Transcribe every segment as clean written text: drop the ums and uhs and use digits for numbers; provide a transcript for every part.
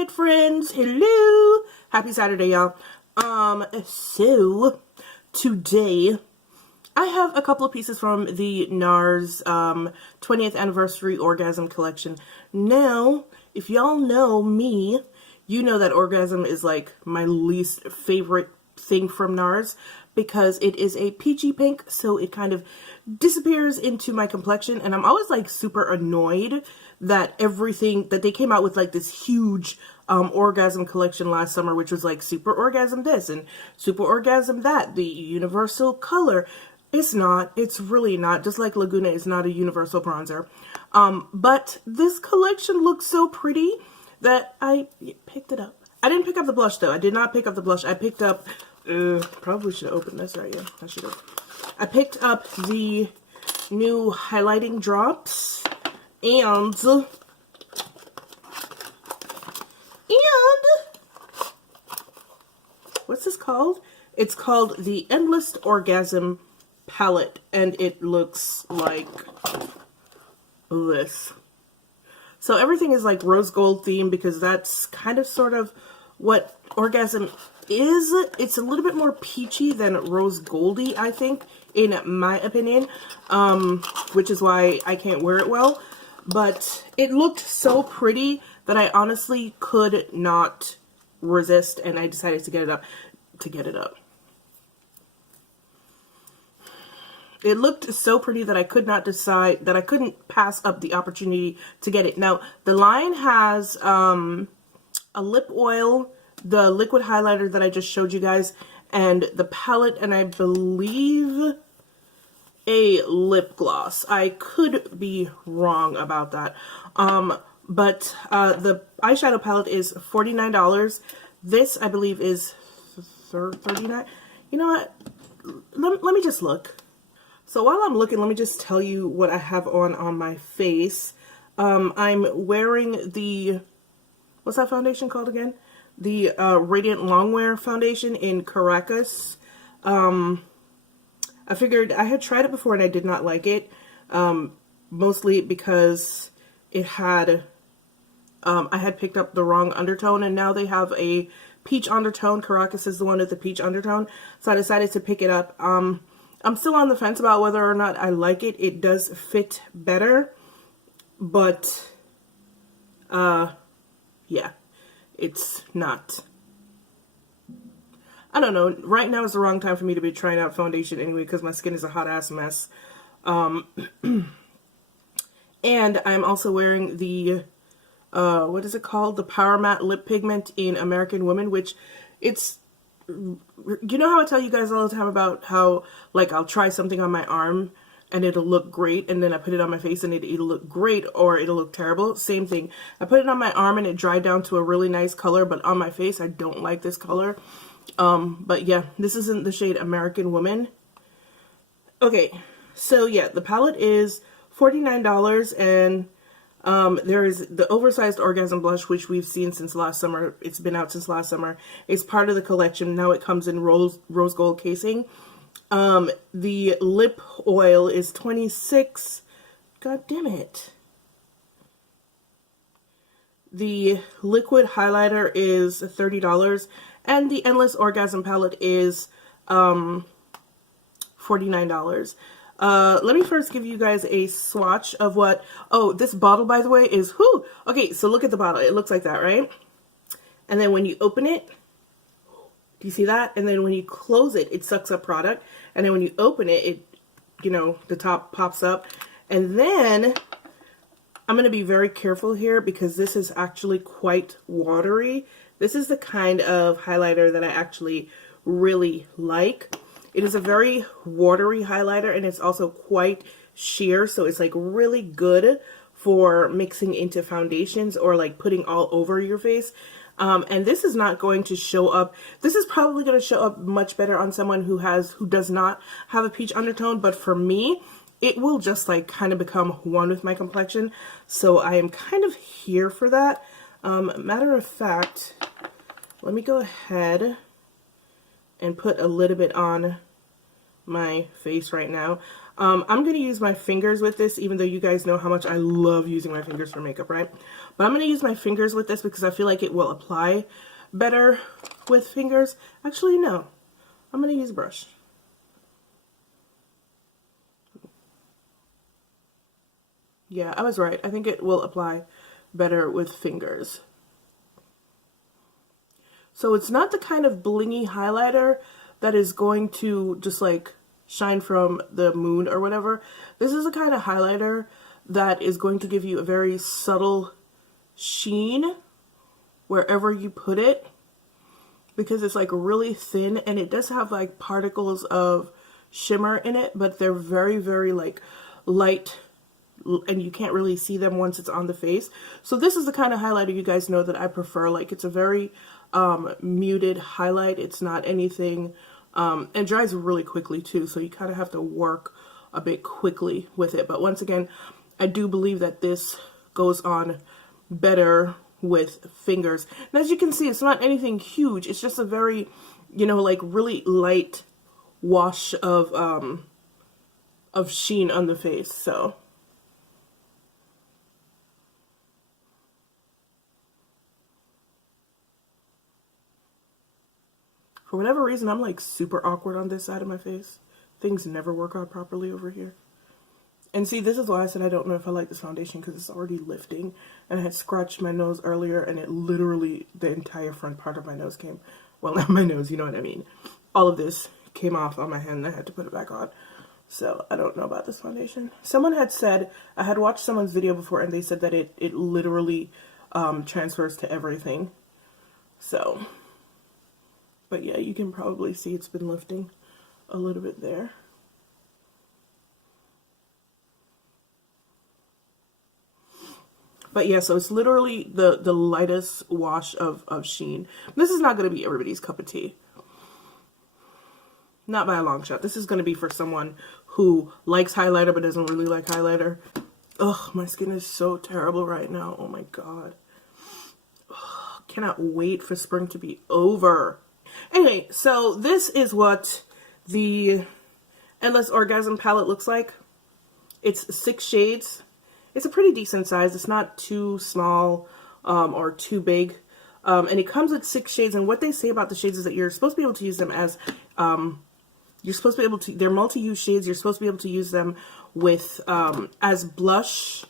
internet friends. Hello. Happy Saturday, y'all. So today I have a couple of pieces from the Nars 20th anniversary Orgasm collection. Now, if y'all know me, you know that Orgasm is like my least favorite thing from Nars because it is a peachy pink, so it kind of disappears into my complexion, and I'm always like super annoyed that everything that they came out with like this huge Orgasm collection last summer, which was like super orgasm this and super orgasm that, the universal color. It's not. It's really not. Just like Laguna is not a universal bronzer. But this collection looks so pretty that I picked it up. I didn't pick up the blush though. I did not pick up the blush. I picked up, probably should have opened this right here. I should have. I picked up the new highlighting drops and what's this called? It's called the Endless Orgasm palette, and it looks like this. So everything is like rose gold themed because that's kind of sort of what Orgasm is. It's a little bit more peachy than rose goldy, I think, in my opinion, which is why I can't wear it well. But it looked so pretty that I honestly could not resist, and I decided to get it up. It looked so pretty that I could not decide, that I couldn't pass up the opportunity to get it. Now, the line has a lip oil, the liquid highlighter that I just showed you guys, and the palette, and I believe a lip gloss. I could be wrong about that. But the eyeshadow palette is $49. This, I believe, is $39. You know what? Let me just look. So while I'm looking, let me just tell you what I have on my face. I'm wearing the, what's that foundation called again? The Radiant Longwear foundation in Caracas. I figured I had tried it before and I did not like it. Mostly because it had, I had picked up the wrong undertone, and now they have a peach undertone. Caracas is the one with the peach undertone. So I decided to pick it up. I'm still on the fence about whether or not I like it. It does fit better, but yeah, it's not. I don't know. Right now is the wrong time for me to be trying out foundation anyway because my skin is a hot ass mess. And I'm also wearing the what is it called? The Power Matte Lip Pigment in American Woman, which it's, you know how I tell you guys all the time about how, like, I'll try something on my arm and it'll look great, and then I put it on my face and it'll look great or it'll look terrible. Same thing. I put it on my arm and it dried down to a really nice color, but on my face I don't like this color. But yeah, this is in the shade American Woman. Okay, so yeah, the palette is $49, and there is the oversized Orgasm blush, which we've seen since last summer. It's been out since last summer. It's part of the collection. Now it comes in rose gold casing. The lip oil is $26. God damn it. The liquid highlighter is $30, and the Endless Orgasm palette is $49. Let me first give you guys a swatch of what, oh, this bottle, by the way, is, whoo, okay, so look at the bottle. It looks like that, right? And then when you open it, do you see that? And then when you close it, it sucks up product. And then when you open it, it, you know, the top pops up. And then I'm going to be very careful here because this is actually quite watery. This is the kind of highlighter that I actually really like. It is a very watery highlighter, and it's also quite sheer, so it's like really good for mixing into foundations or like putting all over your face. And this is not going to show up. This is probably going to show up much better on someone who does not have a peach undertone, but for me, it will just like kind of become one with my complexion. So I am kind of here for that. Matter of fact, let me go ahead and put a little bit on my face right now. I'm going to use my fingers with this, even though you guys know how much I love using my fingers for makeup, right? But I'm going to use my fingers with this because I feel like it will apply better with fingers. Actually, no. I'm going to use a brush. Yeah, I was right. I think it will apply better with fingers. So it's not the kind of blingy highlighter that is going to just like shine from the moon or whatever. This is the kind of highlighter that is going to give you a very subtle sheen wherever you put it, because it's like really thin and it does have like particles of shimmer in it, but they're very, very like light and you can't really see them once it's on the face. So this is the kind of highlighter you guys know that I prefer. Like it's a very muted highlight. It's not anything, and dries really quickly too, so you kind of have to work a bit quickly with it. But once again, I do believe that this goes on better with fingers. And as you can see, it's not anything huge. It's just a very, you know, like really light wash of sheen on the face. So for whatever reason, I'm like super awkward on this side of my face. Things never work out properly over here. And see, this is why I said I don't know if I like this foundation, because it's already lifting. And I had scratched my nose earlier and it literally, the entire front part of my nose came, well, not my nose, you know what I mean. All of this came off on my hand and I had to put it back on. So I don't know about this foundation. Someone had said, I had watched someone's video before and they said that it literally transfers to everything. So, but yeah, you can probably see it's been lifting a little bit there. But yeah, so it's literally the lightest wash of sheen. This is not going to be everybody's cup of tea. Not by a long shot. This is going to be for someone who likes highlighter but doesn't really like highlighter. Ugh, my skin is so terrible right now. Oh my god. Ugh, cannot wait for spring to be over. Anyway, so this is what the Endless Orgasm palette looks like. It's 6 shades. It's a pretty decent size. It's not too small or too big. And it comes with 6 shades. And what they say about the shades is that you're supposed to be able to use them as, they're multi-use shades. You're supposed to be able to use them with, as blush,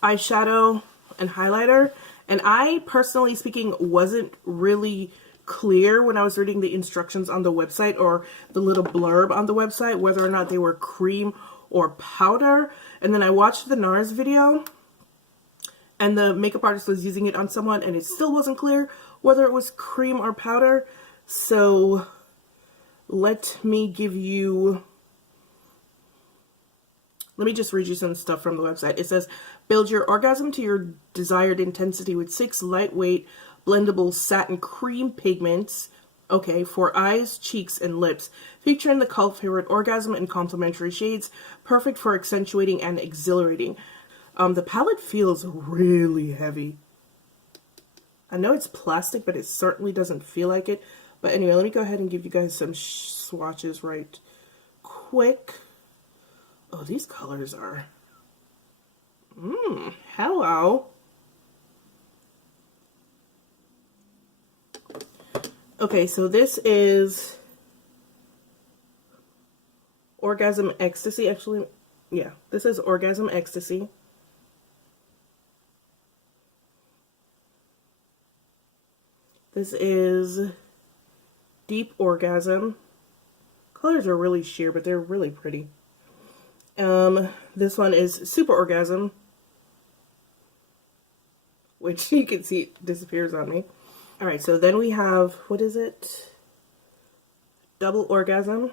eyeshadow, and highlighter. And I, personally speaking, wasn't really clear when I was reading the instructions on the website or the little blurb on the website, whether or not they were cream or powder. And then I watched the Nars video and the makeup artist was using it on someone and it still wasn't clear whether it was cream or powder. So let me just read you some stuff from the website. It says, build your orgasm to your desired intensity with 6 lightweight blendable satin cream pigments, okay, for eyes, cheeks, and lips, featuring the cult favorite Orgasm in complementary shades, perfect for accentuating and exhilarating. The palette feels really heavy. I know it's plastic, but it certainly doesn't feel like it. But anyway, let me go ahead and give you guys some swatches right quick. Oh, these colors are... hello. Okay, so this is Orgasm Ecstasy. Actually, yeah, this is Orgasm Ecstasy. This is Deep Orgasm. Colors are really sheer, but they're really pretty. This one is Super Orgasm, which you can see it disappears on me. Alright, so then we have, what is it? Double Orgasm.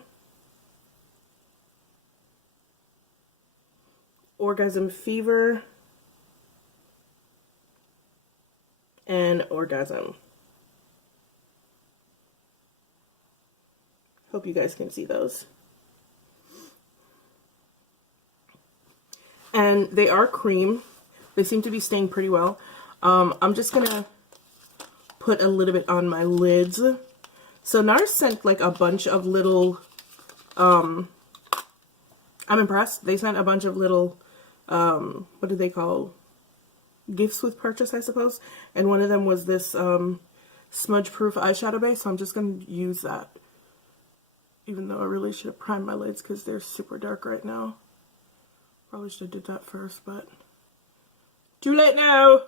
Orgasm Fever. And Orgasm. Hope you guys can see those. And they are cream. They seem to be staying pretty well. I'm just gonna put a little bit on my lids. So Nars sent like a bunch of little I'm impressed. They sent a bunch of little, what do they call, gifts with purchase, I suppose. And one of them was this smudge proof eyeshadow base, so I'm just going to use that. Even though I really should have primed my lids because they're super dark right now. Probably should have did that first, but too late now.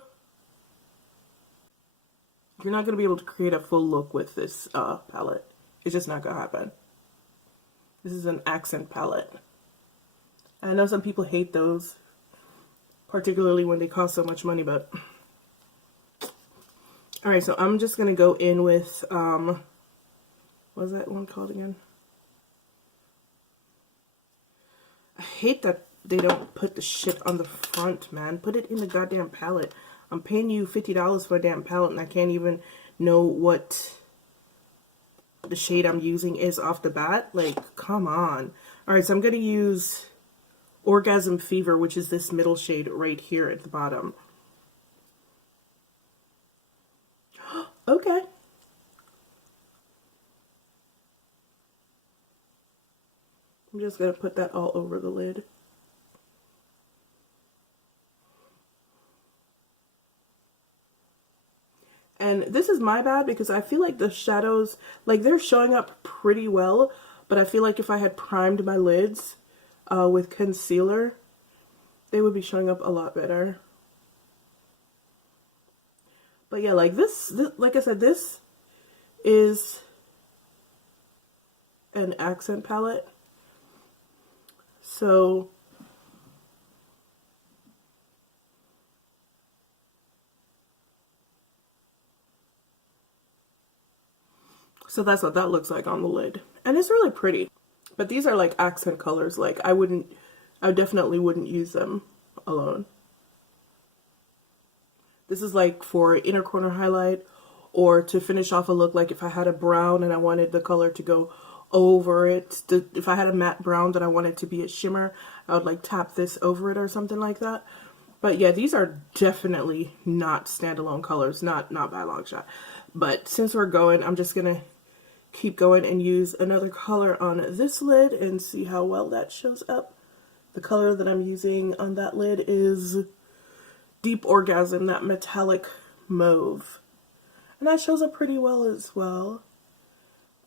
You're not going to be able to create a full look with this palette. It's just not going to happen. This is an accent palette. I know some people hate those, particularly when they cost so much money, but alright, so I'm just going to go in with, what was that one called again? I hate that they don't put the shit on the front, man. Put it in the goddamn palette. I'm paying you $50 for a damn palette and I can't even know what the shade I'm using is off the bat. Like, come on. Alright, so I'm going to use Orgasm Fever, which is this middle shade right here at the bottom. Okay. I'm just going to put that all over the lid. And this is my bad because I feel like the shadows, like they're showing up pretty well, but I feel like if I had primed my lids with concealer, they would be showing up a lot better. But yeah, like this, like I said, this is an accent palette. So that's what that looks like on the lid. And it's really pretty. But these are like accent colors. Like I definitely wouldn't use them alone. This is like for inner corner highlight or to finish off a look, like if I had a brown and I wanted the color to go over it. If I had a matte brown that I wanted to be a shimmer, I would like tap this over it or something like that. But yeah, these are definitely not standalone colors, not by a long shot. But since we're going, I'm just gonna keep going and use another color on this lid and see how well that shows up. The color that I'm using on that lid is Deep Orgasm, that metallic mauve. And that shows up pretty well as well.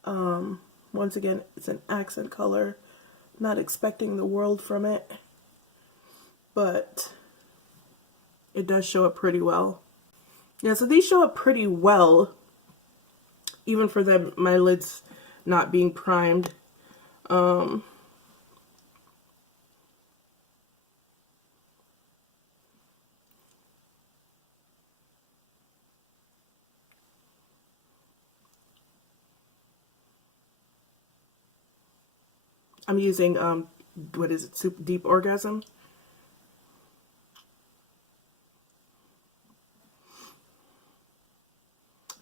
Once again, it's an accent color. Not expecting the world from it, but it does show up pretty well. Yeah, so these show up pretty well, even for them, my lids not being primed. I'm using, what is it, Super Deep Orgasm.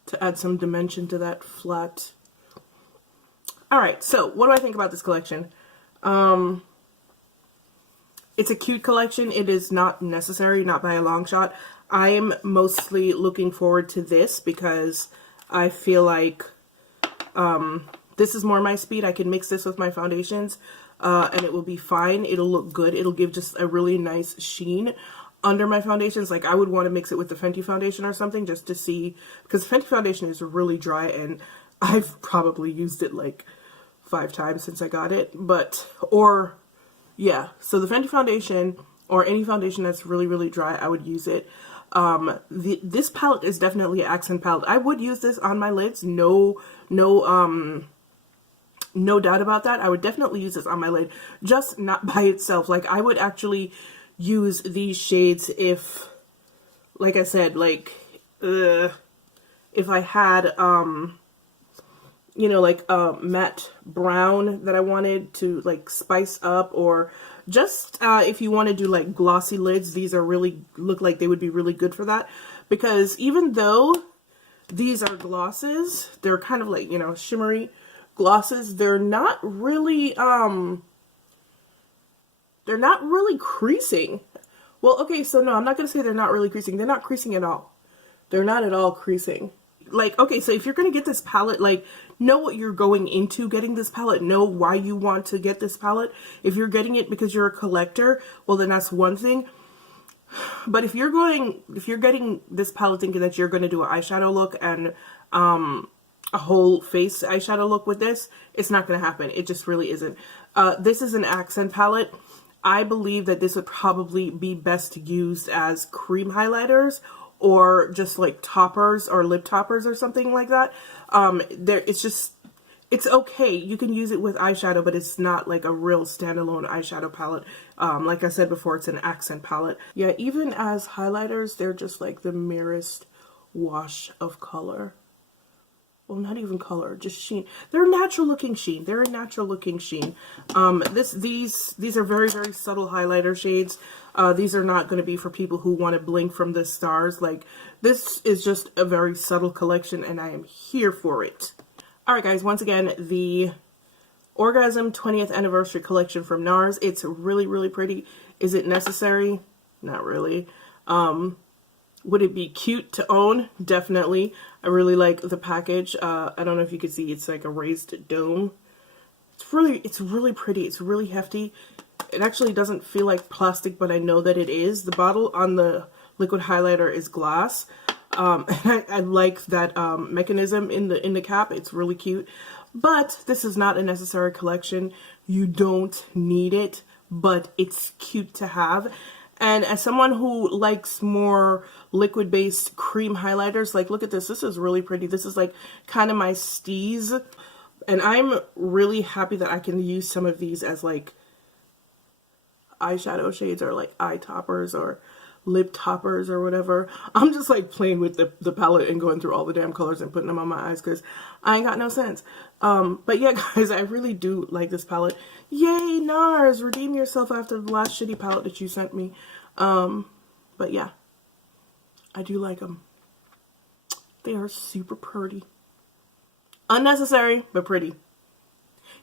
To add some dimension to that flat. Alright, so what do I think about this collection? It's a cute collection. It is not necessary, not by a long shot. I am mostly looking forward to this because I feel like this is more my speed. I can mix this with my foundations and it will be fine. It'll look good. It'll give just a really nice sheen under my foundations. Like I would want to mix it with the Fenty foundation or something just to see, because Fenty foundation is really dry and I've probably used it like 5 times since I got it. But, or yeah, so the Fenty foundation or any foundation that's really, really dry, I would use it. This palette is definitely an accent palette. I would use this on my lids. No doubt about that. I would definitely use this on my lid, just not by itself. Like I would actually use these shades if, like I said, like if I had you know, like matte brown that I wanted to like spice up, or just if you want to do like glossy lids, these are really look like they would be really good for that. Because even though these are glosses, they're kind of like, you know, shimmery glosses, they're not really creasing. Well, okay, so no, I'm not gonna say they're not really creasing. They're not creasing at all. They're not at all creasing. Like, okay, so if you're gonna get this palette, like, know what you're going into getting this palette. Know why you want to get this palette. If you're getting it because you're a collector, well, then that's one thing. But if you're getting this palette thinking that you're going to do an eyeshadow look and a whole face eyeshadow look with this, it's not going to happen. It just really isn't. This is an accent palette. I believe that this would probably be best used as cream highlighters or just like toppers or lip toppers or something like that. It's okay. You can use it with eyeshadow, but it's not like a real standalone eyeshadow palette. Like I said before, it's an accent palette. Yeah, even as highlighters, they're just like the merest wash of color. Well, not even color, just sheen. They're a natural looking sheen. They're a natural looking sheen. These are very, very subtle highlighter shades. These are not going to be for people who want to blink from the stars. Like, this is just a very subtle collection, and I am here for it. Alright guys, once again, the Orgasm 20th Anniversary Collection from Nars. It's really, really pretty. Is it necessary? Not really. Would it be cute to own? Definitely. I really like the package. I don't know if you can see, it's like a raised dome. It's really pretty. It's really hefty. It actually doesn't feel like plastic, but I know that it is. The bottle on the liquid highlighter is glass. And I like that mechanism in the cap. It's really cute. But this is not a necessary collection. You don't need it, but it's cute to have. And as someone who likes more liquid-based cream highlighters, like, look at this. This is really pretty. This is like kind of my steez. And I'm really happy that I can use some of these as like eyeshadow shades or like eye toppers or lip toppers or whatever. I'm just like playing with the palette and going through all the damn colors and putting them on my eyes because I ain't got no sense. But yeah, guys, I really do like this palette. Yay, Nars! Redeem yourself after the last shitty palette that you sent me. But yeah, I do like them. They are super pretty. Unnecessary, but pretty.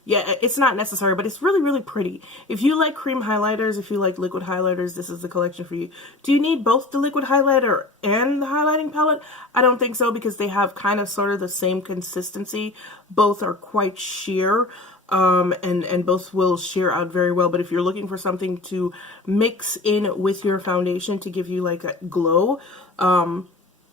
Yeah, it's not necessary, but it's really, really pretty. If you like cream highlighters, if you like liquid highlighters, this is the collection for you. Do you need both the liquid highlighter and the highlighting palette? I don't think so, because they have kind of sort of the same consistency. Both are quite sheer, and both will sheer out very well. But if you're looking for something to mix in with your foundation to give you like a glow,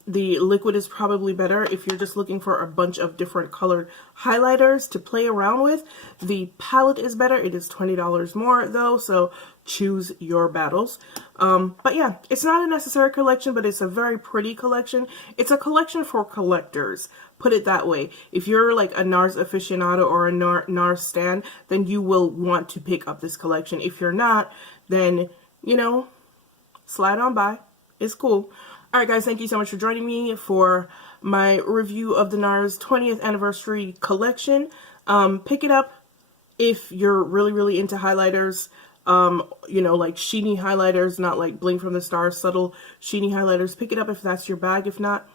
the liquid is probably better. If you're just looking for a bunch of different colored highlighters to play around with, the palette is better. It is $20 more though, so choose your battles. But yeah, it's not a necessary collection, but it's a very pretty collection. It's a collection for collectors, put it that way. If you're like a Nars aficionado or a Nars stan, then you will want to pick up this collection. If you're not, then, you know, slide on by. It's cool. Alright guys, thank you so much for joining me for my review of the Nars 20th Anniversary Collection. Pick it up if you're really, really into highlighters. You know, like sheeny highlighters, not like bling from the stars, subtle sheeny highlighters. Pick it up if that's your bag. If not,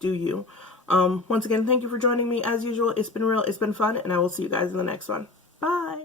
do you. Once again, thank you for joining me. As usual, it's been real, it's been fun, and I will see you guys in the next one. Bye!